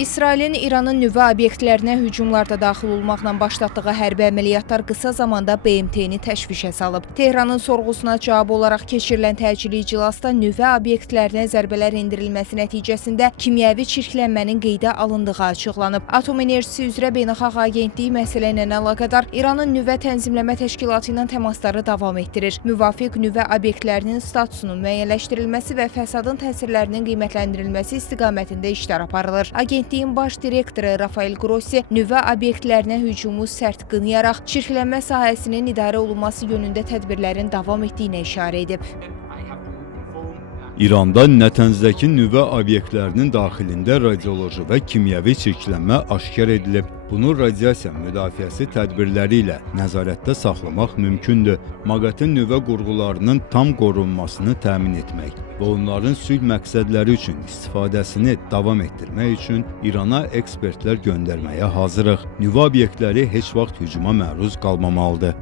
İsrailin İranın nüvə obyektlərinə hücumlarda daxil olmaqla başlatdığı hərbi əməliyyatlar qısa zamanda BMT-ni təşvişə salıb. Tehranın sorğusuna cavab olaraq keçirilən təcili iclasda nüvə obyektlərinə zərbələr endirilməsi nəticəsində kimyəvi çirklənmənin qeydə alındığı açıqlanıb. Atom Enerjisi üzrə Beynəlxalq Agentliyi məsələ ilə əlaqədar İranın nüvə tənzimləmə təşkilatı ilə təmasları davam etdirir. Müvafiq nüvə obyektlərinin statusunun müəyyənləşdirilməsi və fəsadın təsirlərinin qiymətləndirilməsi istiqamətində işlər aparılır. Agentliyin baş direktoru Rafael Grossi nüvə obyektlərinə hücumu sərt qınayaraq çirklənmə sahəsinin idarə olunması yönündə tədbirlərin davam etdiyinə işarə edib. İranda Nətənzdəki nüvə obyektlərinin daxilində radioloji və kimyəvi çirklənmə aşkar edilib. Bunu radiasiya müdafiəsi tədbirləri ilə nəzarətdə saxlamaq mümkündür. MAQATE-in nüvə qurğularının tam qorunmasını təmin etmək və onların sülh məqsədləri üçün istifadəsini davam etdirmək üçün İrana ekspertlər göndərməyə hazırıq. Nüvə obyektləri heç vaxt hücuma məruz qalmamalıdır.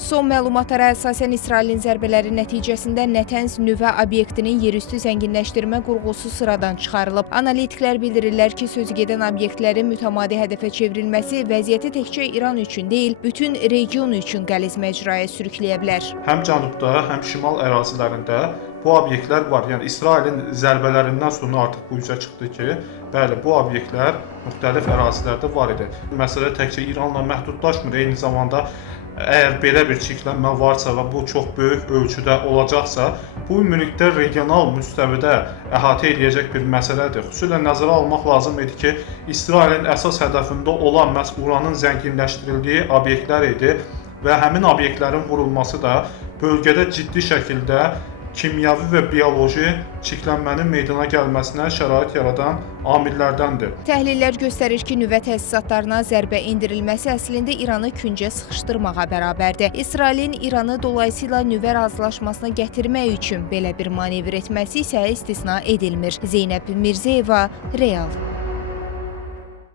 Son məlumatlara əsasən İsrailin zərbələri nəticəsində Nətənz nüvə obyektinin yerüstü zənginləşdirmə qurğusu sıradan çıxarılıb. Analitiklər bildirirlər ki, sözügedən obyektlərin mütəmadi hədəfə çevrilməsi vəziyyəti təkcə İran üçün deyil, bütün region üçün qəliz məcraya sürükləyə bilər. Həm cənubda, həm şimal ərazilərində bu obyektlər var. Yəni İsrailin zərbələrindən sonra artıq bu üzə çıxdı ki, bəli, bu obyektlər müxtəlif ərazilərdə var idi. Məsələ təkcə İranla məhdudlaşmır, eyni zamanda əgər belə bir çirklənmə varsa və bu çox böyük ölçüdə olacaqsa, bu ümumilikdə regional müstəvidə əhatə edəcək bir məsələdir. Xüsusilə nəzərə almaq lazım idi ki, İsrailin əsas hədəfində olan məhz uranın zənginləşdirildiyi obyektlər idi və həmin obyektlərin vurulması da bölgədə ciddi şəkildə kimyəvi və bioloji çirklənmənin meydana gəlməsinə şərait yaradan amillərdəndir. Təhlillər göstərir ki, nüvə təsisatlarına zərbə endirilməsi əslində İranı küncə sıxışdırmağa bərabərdir. İsrailin İranı dolayısıyla nüvə razılaşmasına gətirmək üçün belə bir manevr etməsi isə istisna edilmir. Zeynəb Mirzəyeva, Real.